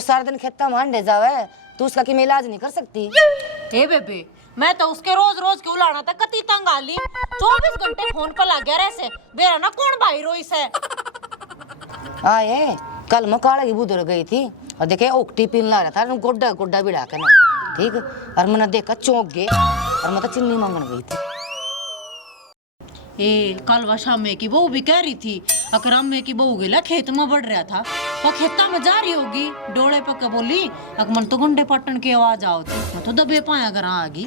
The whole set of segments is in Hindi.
वो सारा दिन खेता में अंडे जावे, तू उसका कि इलाज नहीं कर सकती? ए बेबे, मैं तो उसके रोज रोज क्यों लाना था, कती तंग आली 24 घंटे फोन पर लग गया रहे बेरा ना कौन भाई रोई से। आए कल मैं काला की बुधर गई थी और देखे ओकटी पीन ला रहा था, गोड्डा गोड्डा बिड़ा के ना, ठीक। और मैंने देखा चौंक गए और मैं तो चिन्नी मांगने गई थी। ए कल वशा में की बहू भी कह रही थी अकरम में की बहू गेला खेत में बढ़ रहा था, वो खेता में जा रही होगी, डोले पक्का बोली अकमन तो गुंडे पट्टन की आवाज आओ थी, मैं तो दबे पाया घर आ गई।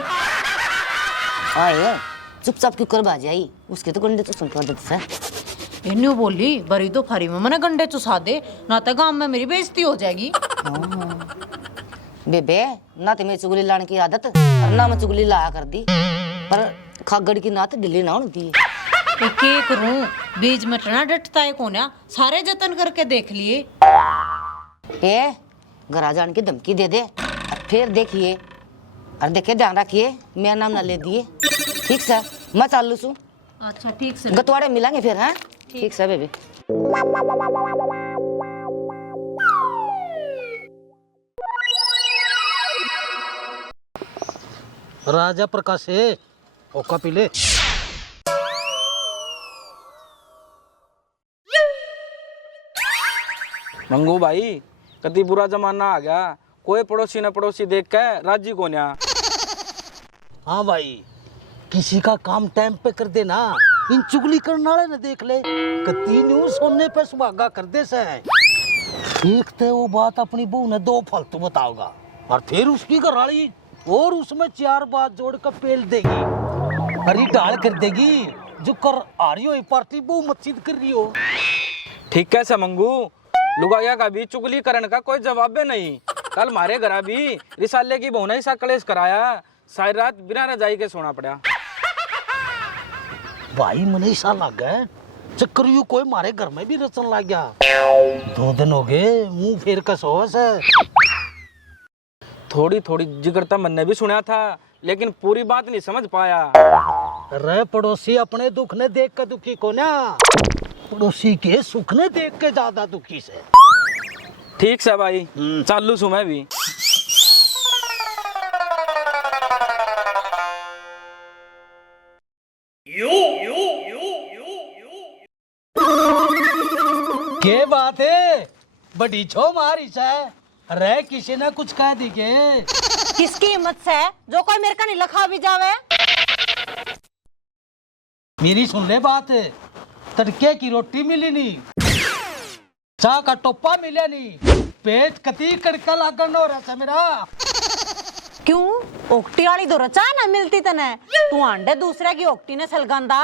आए चुपचाप क्यों कर बाजी आई, उसके तो गुंडे तो सुन के देते से। इन्हों बोली बरी तो फरी में मैंने गंडे चुसा दे, ना तो गांव में मेरी बेइज्जती हो जाएगी। बेबे ना तो मेरी चुगली लाने की आदत और ना मैं चुगली लाया कर दी, पर खागड़ की नात ढिल्ली ना होती है। के करूं, बीज में टना डटता है कोन्या, सारे जतन करके देख लिए। ए घर आ जाने की धमकी दे दे और फिर देखिए और देखे ध्यान रखिए मेरा नाम ना ले दिए, ठीक सर? मैं चालू सू। अच्छा ठीक से गतवाड़े मिलेंगे फिर, हाँ ठीक सर बेबी। राजा प्रकाश है ओका पीले। मंगू भाई कति बुरा जमाना आ गया, कोई पड़ोसी न पड़ोसी देख के राजी को न्या। हाँ भाई, किसी का काम टाइम पे कर देना, इन चुगली करने वाले न देख ले कति न्यू सोने पे सुहागा कर दे से। देखते वो बात अपनी बहू ने दो फालतू बताओगा और फिर उसकी घरवाली और उसमें चार बात जोड़ कर पेल देगी, अरे डाल कर देगी जो कर आ रही हो पार्टी बहू मस्जिद कर रही हो। ठीक कैसे मंगू, लुगाया का भी चुगली करने का कोई जवाब नहीं। कल मारे घरा भी रिसाले की बहू ने ऐसा कलेश कराया, सारी रात बिना रजाई के सोना पड़ा। भाई मन ऐसा लग गया चक्कर यू कोई मारे घर में भी रचन लग गया। 2 दिन हो गए मुंह फेर का सोच है। थोड़ी थोड़ी जिगरता मन ने भी सुना था, लेकिन पूरी बात नहीं समझ पाया। रे पड़ोसी अपने दुख ने देख के दुखी को ना, पड़ोसी के सुख ने देख के ज्यादा दुखी से। ठीक से भाई, चालू सु मैं भी। के बात है बड़ी छो मारी से, रे किसी ने कुछ कह दी के? किसकी हिम्मत से जो कोई मेरे का नहीं लखा भी जावे। मेरी सुन ले बात, तड़के की रोटी मिली नहीं, चाह का टोपा मिला नहीं, पेट कती कड़का लागन हो रहा था मेरा। क्यों ओकटी वाली दो रचा ना मिलती तने, तू आंडे दूसरे की ओकटी ने सलगंदा,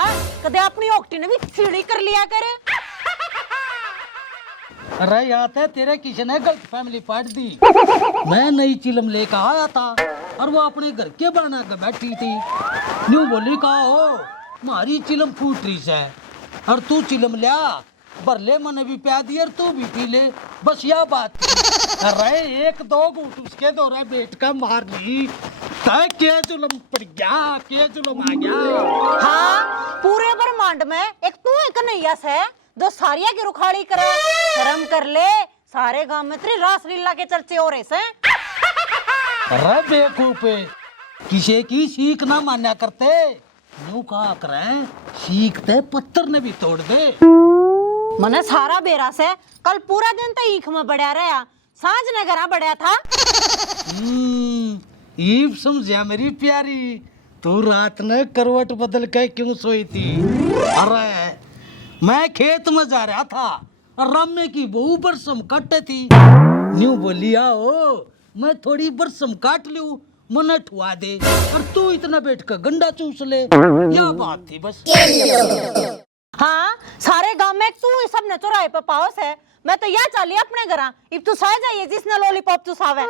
कदे अपनी ओकटी ने भी सीढ़ी कर लिया करे। अरे याद है तेरे किसी ने गलत फैमिली पाट दी, मैं नई चिलम लेकर आया था और वो अपने घर के बना के बैठी थी, न्यू बोली कहा हो मारी चिलम फूट रही है और तू चिलम लिया बरले मैंने भी प्या दी और तू भी पी ले, बस यह बात। अरे 1-2 घूंट उसके दौरे बैठ कर मार ली, के जुलम पड़ गया, के जुलम आ गया। हाँ पूरे ब्रह्मांड में एक तू एक कन्हैया से जो सारिया की रुखाड़ी करे, शर्म कर ले, सारे गांव में तेरी रासलीला के चर्चे हो रहे से। अरे बेवकूफ, किसी की सीख ना मान्या करते, यूं कहा करें सीखते पत्थर ने भी तोड़ दे। मने सारा बेरा से कल पूरा दिन तो ईख में बढ़िया रहा, सांझ ने घरा बढ़िया था। ईब समझा मेरी प्यारी, तू रात ने करवट बदल के क्यों सोई थी? अरे मैं खेत में जा रहा था और रम्मे की बहू बरसम काटे थी, न्यू बोली आओ मैं थोड़ी बरसम काट लूं, मन ठुआ दे और तू इतना बैठ कर गंडा चूस ले, यह बात थी बस। हाँ सारे गांव में तू सब ने चौराहे पे पाओ से, मैं तो यह चाली अपने घर इब तू सह जाइए जिसने लॉलीपॉप चुसावे।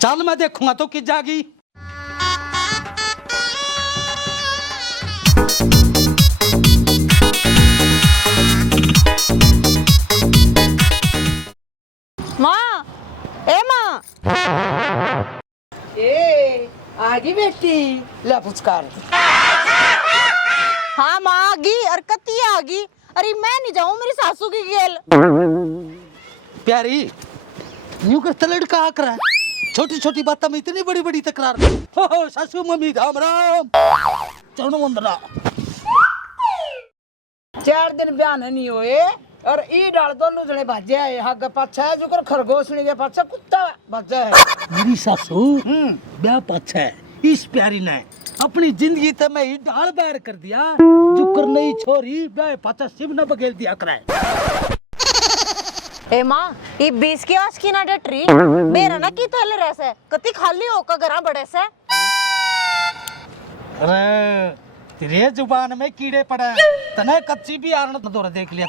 चल मैं देखूंगा तो कि जागी। माँ, ए माँ, ए आगी बेटी ले पुचकार। हाँ माँ आगी और कती आगी। अरे मैं नहीं जाऊँ मेरी सासू की गेल। प्यारी न्यू करता लड़का आकर है, छोटी छोटी बातों में इतनी बड़ी बड़ी तकरार। हो सासू मम्मी राम राम, चरण वंदना। 4 दिन बयान नहीं हुए और ई डाल दोनों जने भाजे है। हग पाछा है जो कर खरगोशनी के पाछा कुत्ता भाजा है। मेरी सासू ब्याह पाछा है, इस प्यारी ने अपनी जिंदगी ते मैं ही डाल बैर कर दिया। जो कर नई छोरी ब्याह पाछा शिव न बगेल दिया करे। ए माँ, ये 20 की आज की ना डटरी मेरा ना की थैले रहसे कती खाली होकर घरा बड़े से। अरे तेरे जुबान में कीड़े पड़े, तने कच्ची भी आरण दौरा देख लिया।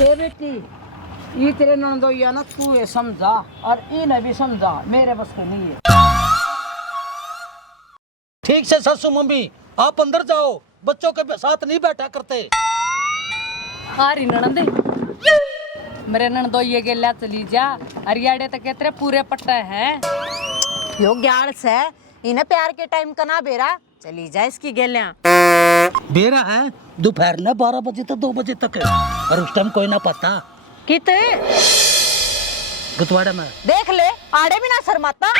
ए बेटी ये तेरे नंदोइया ना तू ये समझा और इन्हें भी समझा, मेरे बस के नहीं है। ठीक से सासू मम्मी आप अंदर जाओ, बच्चों के साथ नहीं बैठा करते। हारी ननंदे मेरे ननदो ये गेल्या चली जा। अरियाड़े तक तेरे पूरे पट्टे हैं। यो ग्याल से इन्हें प्यार के टाइम का ना बेरा चली जाए इसकी गेलियां। बेरा है दोपहर ने 12 बजे तक 2 बजे तक, और उस टाइम कोई ना पता किते गुतवाड़ा में। देख ले आड़े भी ना शर्माता।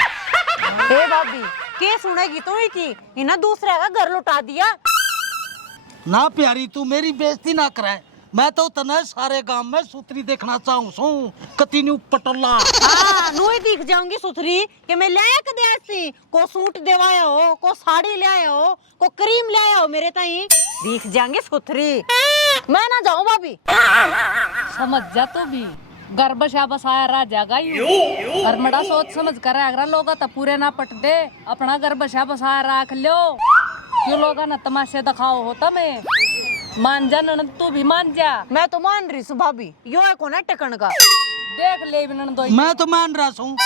हे भाभी के सुनेगी तू ही की इन्हें दूसरे का घर लुटा दिया। ना प्यारी तू मेरी बेइज्जती ना करे, मैं तो तने सारे गांव में सूत्री देखना चाहूं सू कती न्यू पटोला। हाँ नू ही दिख जाऊंगी सुथरी कि मैं लाया कदे ऐसी को सूट देवाया हो, को साड़ी लाया हो, को क्रीम लाया हो, मेरे ताई दिख जाएंगे सुथरी। मैं ना जाऊं भाभी। समझ जा तू भी घर बसा बसाया रह जाएगा यू। और मड़ा सोच समझ कर अगर लोग तो पूरे ना पट दे, अपना घर बसा बसाया रख लो। क्यों लोग ना तमाशे दिखाओ होता मैं मान जा ननद, तू भी मान जा। मैं तो मान रही हूँ भाभी, यो है कौन है टकन का। देख ले ननदो मैं तो मान रहा हूँ,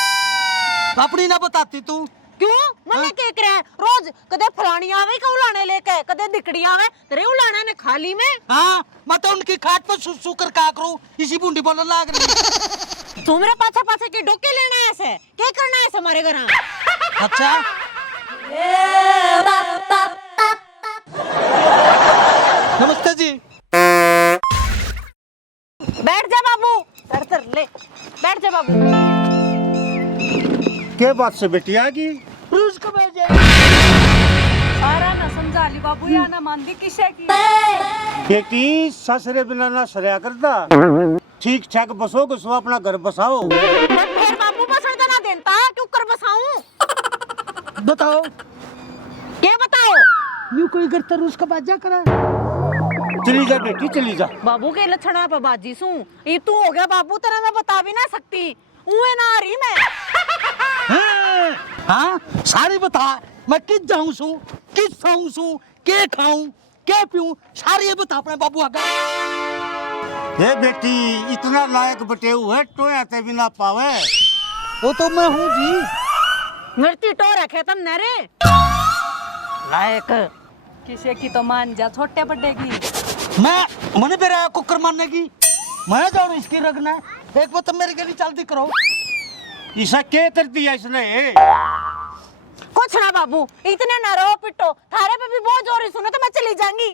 अपनी ना बताती तू। क्यों मने के करे रोज कदे फलानी आवे का उलाने लेके, कदे दिकड़ी आवे तेरे उलाने ने खाली में। हाँ मैं तो उनकी खाट पर सुसु कर का करूं, इसी बूंदी बोलने लाग रही। तू मेरे पाछे पाछे के डोके लेना है ऐसे क्या करना है ऐसे हमारे घर। अच्छा नमस्ते जी। बैठ जा बाबू, सर ले बैठ जा बाबू। क्या बात से बेटी आ गई? रूस को भेजे सारा ना समझा ली बाबू या ना मान दी किसे की। बेटी ससरे बिना ना सरया करता, ठीक ठाक बसो सो अपना घर बसाओ। फिर बाबू बसड़ देना देता क्यों कर बसाऊं। बताओ क्या बताओ। न्यू कोई घर तो रूस का बाजा करा। चली जा बेटी चली जा। बाबू के लक्षण पे बाजी सू ये तू हो गया बाबू, तेरा मैं बता भी ना सकती उए ना आ रही मैं। हाँ सारी बता, मैं किस जाऊं सू, किस खाऊं सू, के खाऊं, के पीऊं, सारी ये बता अपने बाबू आगे। हे बेटी इतना लायक बटे हुए टोया ते बिना पावे। वो तो मैं हूँ जी। मृत्यु टो रखे तुम नरे लायक। किसे की तो मान जा, छोटे बड़े की। मैं मने पे रहा कुकर मारने की, मैं जाऊँ इसकी रखना। एक बार तुम मेरे के लिए जल्दी करो। इसा क्या कर दिया इसने? कुछ ना बाबू, इतने न रहो पिटो, थारे पे भी बहुत जोर सुनो तो मैं चली जाऊंगी।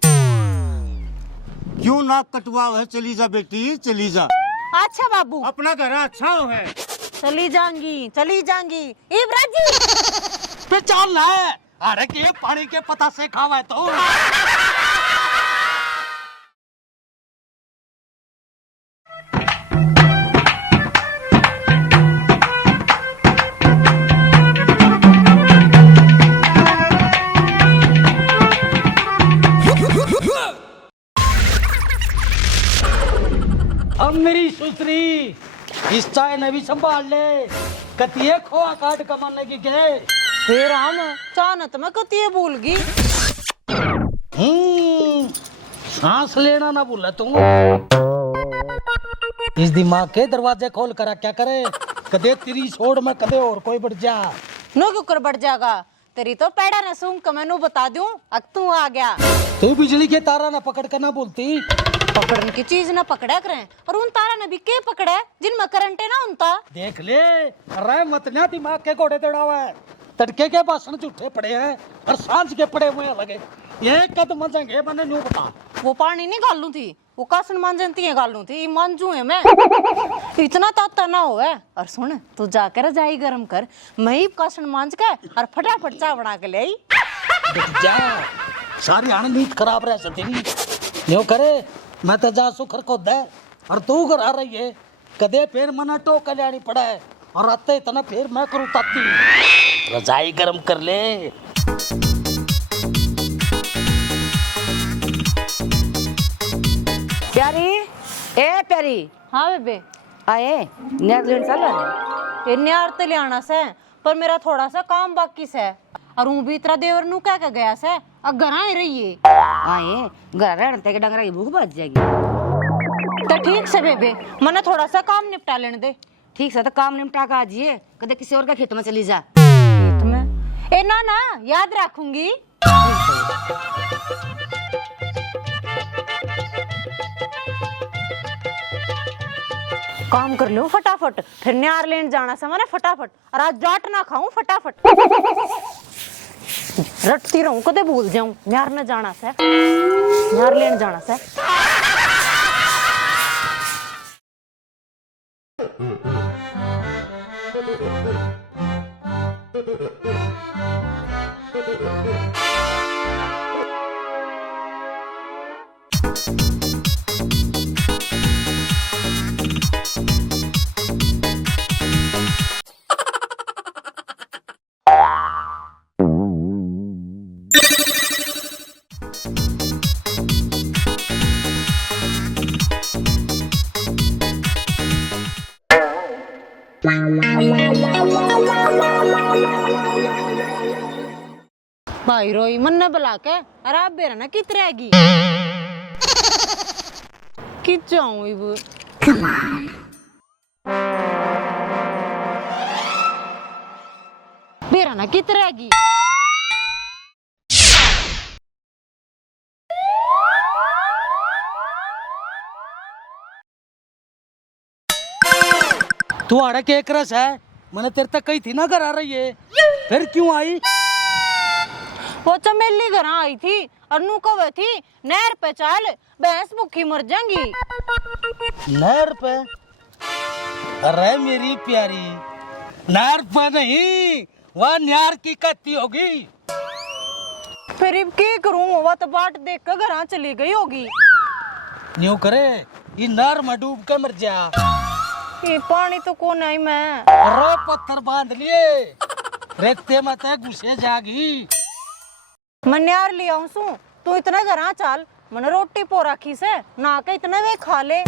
क्यों नाक कटवा है? चली जा बेटी चली जा। अच्छा बाबू अपना घर अच्छा है। चली जाऊंगी इब्राजी। फिर चल ना अरे के पानी के पता से खावा है तो। अब मेरी सुसरी इस चाय ने भी संभाल ले, कतिये खोआ काट कमाने की गए। हे राम चानत मैं कतिये भूल गई। सांस लेना ना भूला तू। इस दिमाग के दरवाजे खोल करा क्या करे, कदे तेरी छोड़ में कदे और कोई बढ़ जा। नो क्यों कर बढ़ जाएगा, तेरी तो पैड़ा न सूंघ के मैनू बता दूं, अब तू आ गया। तू बिजली के तारा ना पकड़ कर ना बोलती। पकड़ने की चीज ना पकड़ा करें और उन तारा ने भी के पकड़ा जिनमें करंट है ना उनता। देख ले अरे मत ना दिमाग के घोड़े दौड़ावा है। तड़के के भाषण झूठे पड़े हैं और सांझ के पड़े हुए हैं लगे। ये कदम मजेंगे मैंने न्यू बता। वो पानी नहीं गालू थी, वो कासन मांजती है गालू थी, मांजू है मैं। इतना ताता ना हो है। और सुन तू जाकर रजाई गरम कर, मैं ही कासन मांज के और फटाफट चाय बना के ले आई। जा सारी आन नींद खराब रह सकती न्यू करे। मैं तो जा सुखर को दे और तू घर आ रही है कदे फिर मना टो कल्याणी पड़ा है और आते इतना फिर मैं करूँ ताती रजाई गरम कर ले। प्यारी ए प्यारी हाँ बेबे आए नेदरलैंड चल ये न्यार तो ले आना से, पर मेरा थोड़ा सा काम बाकी से और वो भी इतना देवर नु क्या गया से अब घर ही रहिए। आए घर रहने ते के डंगरा की भूख बच जाएगी। तो ठीक से बेबे मने थोड़ा सा काम निपटा लेने दे। ठीक से तो काम निपटा के आजिए, कदे किसी और का खेत में चली जा। खेत में ए ना ना याद रखूंगी। काम कर लो फटाफट, फिर न्यार लेने जाना से मैंने फटाफट और आज जाट ना खाऊं फटाफट। रटती रहूं कदे भूल जाऊं न्यार न जाना से, न्यार लेने जाना से। भाई रोई मन न बुला के अरे आप बेरा ना कित रहेगी कि जाऊं इब बेरा ना कित रहेगी। तू आड़ा के एक रस है मैंने तेरे तक कही थी ना घर आ रही है फिर क्यों आई। वो चमेली घर आई थी और नू कवे थी नहर पे चल भैंस भूखी मर जाएंगी। नहर पे अरे मेरी प्यारी नहर पे नहीं वह न्यार की कहती होगी। फिर अब क्या करूं, वो तो बाट देख कर घर चली गई होगी। न्यू करे ये नहर में डूब के मर जा। ये पानी तो कौन आई मैं अरे पत्थर बांध लिए रेते में तय घुसे जागी। मैं न्यार ले आऊं सू तू इतना घर चल मैंने रोटी पो रखी से ना के इतना वे खा ले।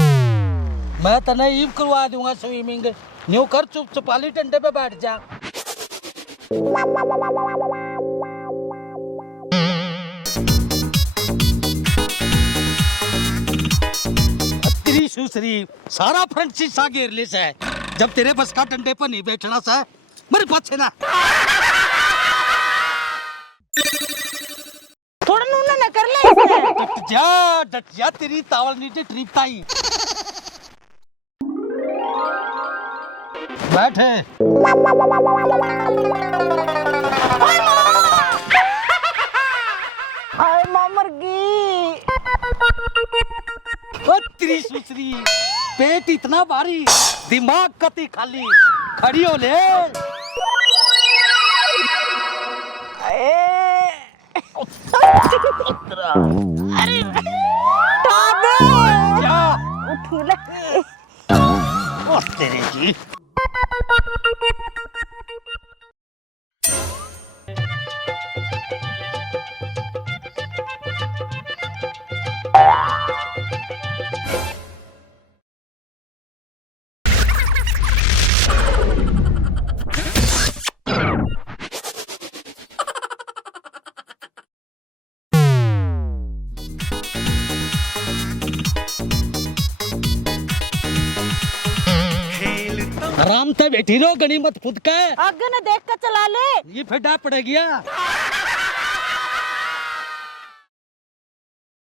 मैं तने ईव करवा दूंगा स्विमिंग। न्यू कर चुप चुपाली डंडे पे बैठ जा। तेरी सुसरी सारा फ्रंट शीशा घेर ले से जब तेरे बस का डंडे पर नहीं बैठना सा मेरे पास ना थोड़ा नूना न कर ले। डट जा तेरी तावल नीचे ट्रिप ताई बैठे। आए मां मर गई। ओ तेरी सुसरी पेट इतना भारी दिमाग कति खाली खड़ी हो ले। अरे क्या उठू ले। ओ तेरे जी आराम से बैठी रहो गनीमत खुद का आगे न देख कर चला ले। ये फिर डांट पड़ेगी।